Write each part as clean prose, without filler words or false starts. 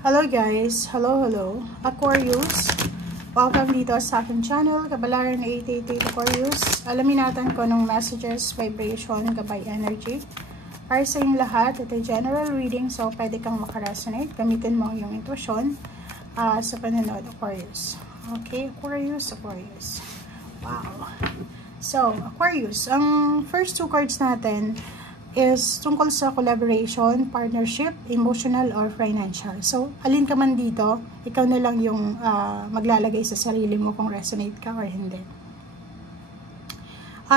Hello guys! Hello! Aquarius! Welcome dito sa aking channel, Kabalaran 888 Aquarius. Alamin natin kung anong messages, vibration, gabay energy. Para sa inyong lahat, ito ay general reading, so pwede kang makaresonate. Gamitin mo yung intuition sa panonood, Aquarius. Okay, Aquarius. Wow! So, Aquarius, ang first two cards natin is tungkol sa collaboration, partnership, emotional, or financial. So, alin ka man dito, ikaw na lang yung maglalagay sa sarili mo kung resonate ka or hindi.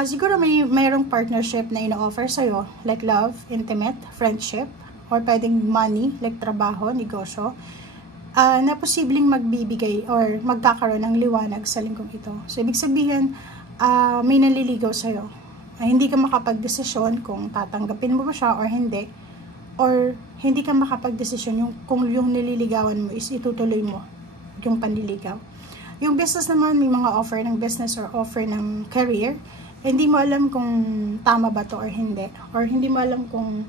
Siguro mayroong partnership na ino-offer sa'yo, like love, intimate, friendship, or pwedeng money, like trabaho, negosyo, na posibleng magbibigay or magkakaroon ng liwanag sa linggong ito. So, ibig sabihin, may naliligaw sa'yo. Hindi ka makapag-desisyon kung tatanggapin mo ba siya or hindi, or hindi ka makapag-desisyon kung yung nililigawan mo is itutuloy mo yung panliligaw. Yung business naman, may mga offer ng business or offer ng career, hindi mo alam kung tama ba to or hindi mo alam kung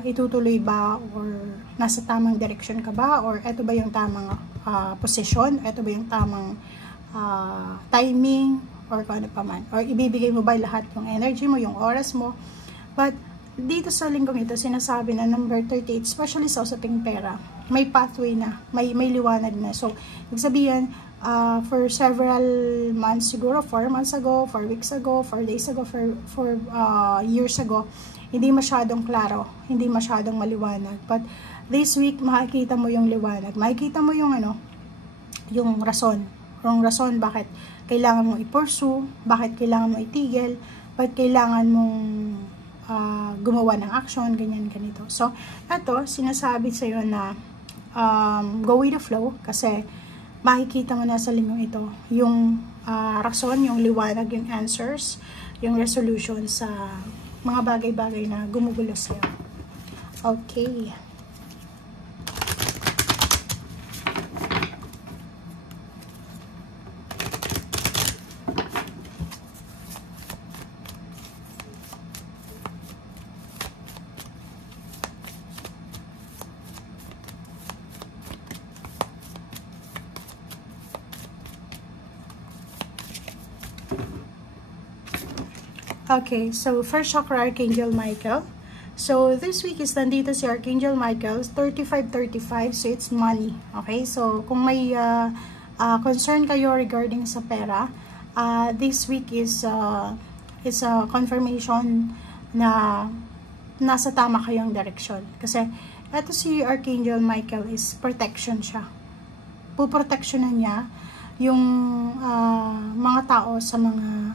itutuloy ba or nasa tamang direction ka ba, or eto ba yung tamang posisyon, eto ba yung tamang timing, or kung ano pa man, or ibibigay mo ba lahat yung energy mo, yung oras mo. But dito sa linggong ito, sinasabi na number 38, especially sa usaping pera, may pathway na, may liwanag na. So, ibig sabihin, for several months, siguro 4 months ago, 4 weeks ago, 4 days ago, 4 years ago, hindi masyadong klaro, hindi masyadong maliwanag. But this week, makikita mo yung liwanag, makikita mo yung yung rason, bakit kailangan mong i-pursue, bakit kailangan mong itigil, bakit kailangan mong gumawa ng action, ganito. So, ito, sinasabi sa'yo na go with the flow, kasi makikita mo na sa linggong ito yung rason, yung liwanag, yung answers, yung resolution sa mga bagay-bagay na gumugulo sa'yo. Okay. Okay, so first chakra, Archangel Michael. So this week is nandito si Archangel Michael, 3535, so it's money. Okay, so kung may concern kayo regarding sa pera, this week is a confirmation na nasa tama kayong direction. Kasi eto si Archangel Michael is protection siya. Puproteksyonan niya yung mga tao sa mga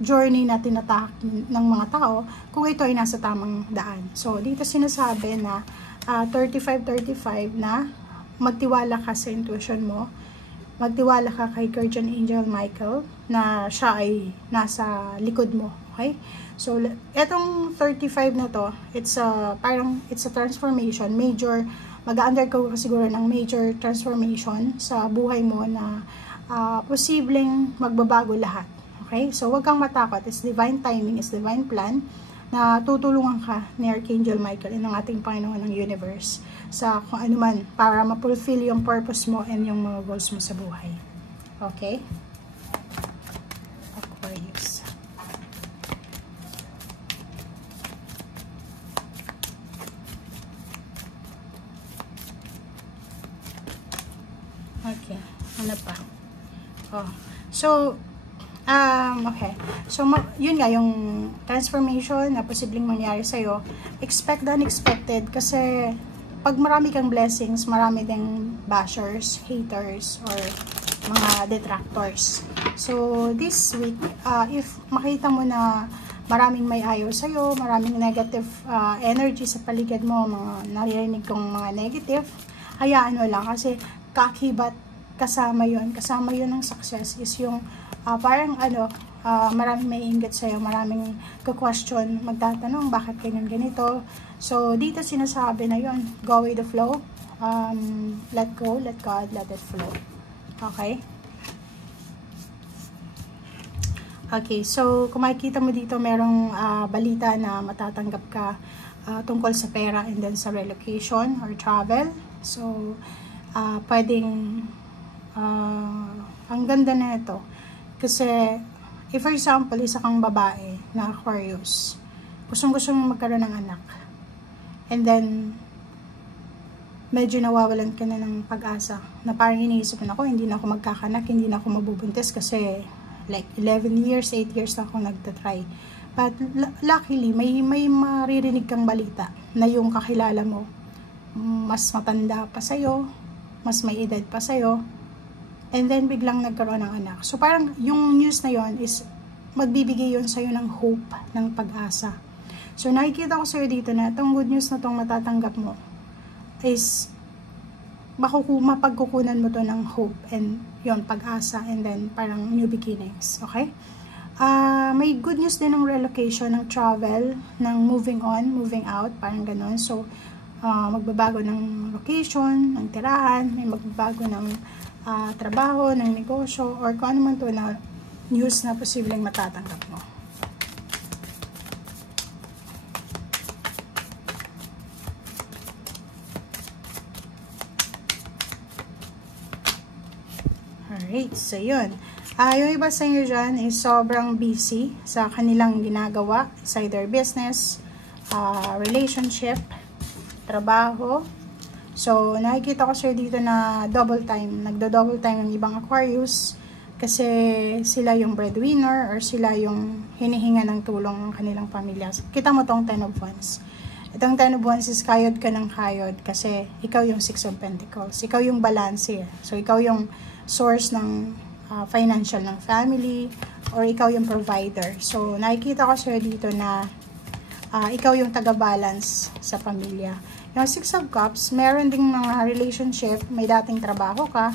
journey na tinatahak ng mga tao kung ito ay nasa tamang daan. So, dito sinasabi na 3535 na magtiwala ka sa intuition mo, magtiwala ka kay Guardian Angel Michael na siya ay nasa likod mo. Okay? So, etong 35 na to, it's a transformation, major, mag-undergo ka siguro ng major transformation sa buhay mo na posibleng magbabago lahat. Okay? So, huwag kang matakot. It's divine timing, it's divine plan na tutulungan ka ni Archangel Michael ng ating Panginoon ng Universe sa kung ano man para ma-fulfill yung purpose mo and yung mga goals mo sa buhay. Okay? Aquarius. Okay. Ano pa? Oh. So, okay. So, yun nga, yung transformation na posibleng mangyari sa'yo, expect the unexpected kasi pag marami kang blessings, marami ding bashers, haters, or mga detractors. So, this week, if makita mo na maraming may ayaw sa'yo, maraming negative energy sa paligid mo, mga naririnig kong mga negative, hayaan mo lang kasi kakibat kasama yun ng success is yung parang maraming may inggit sa'yo, maraming ka-question, magtatanong bakit ganito. So, dito sinasabi na yun, go with the flow, let go, let God, let it flow. Okay? Okay, so kung makikita mo dito, merong balita na matatanggap ka tungkol sa pera and then sa relocation or travel. So, pwedeng ang ganda na ito. Kasi, if for example, isa kang babae na Aquarius, gustong-gusto mong magkaroon ng anak. And then, medyo nawawalan ka na ng pag-asa. Na parang iniisip na ako, hindi na ako magkakanak, hindi na ako mabubuntis kasi like 11 years, 8 years na ako nagtatry. But luckily, may maririnig kang balita na yung kakilala mo, mas matanda pa sa'yo, mas may edad pa sa'yo, and then biglang nagkaroon ng anak. So parang yung news na yon is magbibigay yon sa'yo ng hope, ng pag-asa. So nakikita ko sa'yo dito na itong good news na itong matatanggap mo is mapagkukunan mo to ng hope and yon, pag-asa, and then parang new beginnings. Okay? May good news din ng relocation, ng travel, ng moving on, moving out, parang ganun. So, magbabago ng location, ng tirahan, may magbabago ng trabaho, ng negosyo, or kung ano man to na news na posibleng matatanggap mo. Alright, so yun. Yung iba sa inyo dyan is sobrang busy sa kanilang ginagawa, sa either business, relationship, trabaho. So, nakikita ko sir dito na double time. Nagdo-double time ng ibang Aquarius kasi sila yung breadwinner or sila yung hinihinga ng tulong ng kanilang pamilya. Kita mo tong 10 of Wands. Itong 10 of Wands is kayod ka ng kayod kasi ikaw yung 6 of Pentacles. Ikaw yung balancer. So, ikaw yung source ng financial ng family or ikaw yung provider. So, nakikita ko sir dito na ikaw yung taga-balance sa pamilya. Yung 6 of Cups, meron ding mga relationship, may dating trabaho ka,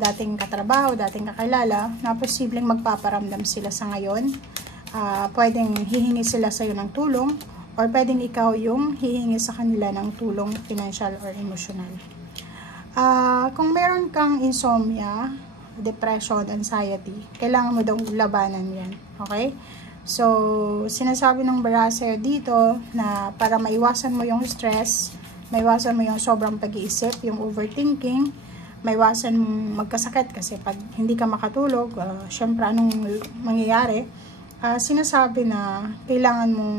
dating katrabaho, dating kakilala, na posibleng magpaparamdam sila sa ngayon. Pwedeng hihingi sila sa'yo ng tulong or pwedeng ikaw yung hihingi sa kanila ng tulong financial or emotional. Kung meron kang insomnia, depression, anxiety, kailangan mo daw labanan yan. Okay? So, sinasabi ng Baraser dito na para maiwasan mo yung stress, maiwasan mo yung sobrang pag-iisip, yung overthinking, maiwasan mong magkasakit kasi pag hindi ka makatulog, syempre anong mangyayari, sinasabi na kailangan mong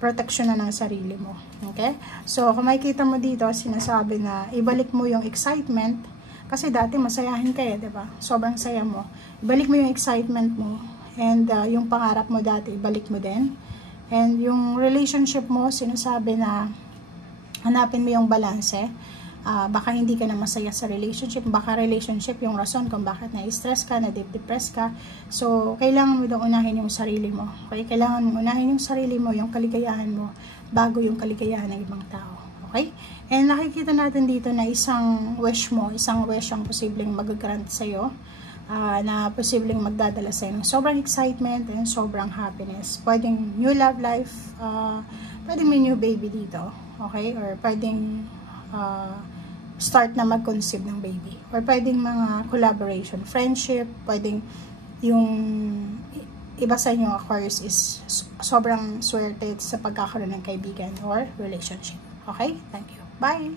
proteksyonan ng sarili mo. Okay? So, kung makikita mo dito, sinasabi na ibalik mo yung excitement. Kasi dati masayahin ka diba? Sobrang saya mo. Ibalik mo yung excitement mo. And yung pangarap mo dati, ibalik mo din. And yung relationship mo, sinasabi na hanapin mo yung balanse. Baka hindi ka na masaya sa relationship. Baka relationship yung rason kung bakit na-stress ka, na-depress ka. So, kailangan mo daw unahin yung sarili mo. Okay? Kailangan mo unahin yung sarili mo, yung kaligayahan mo, bago yung kaligayahan ng ibang tao. Okay? And nakikita natin dito na isang wish mo, isang wish ang posibleng mag-grant sa'yo, na posibleng magdadala sa'yo ng sobrang excitement and sobrang happiness. Pwedeng new love life, pwedeng may new baby dito. Okay? Or pwedeng start na mag-conceive ng baby. Or pwedeng mga collaboration, friendship, pwedeng yung iba sa inyo Aquarius is sobrang swerte sa pagkakaroon ng kaibigan or relationship. Okay? Thank you. Bye!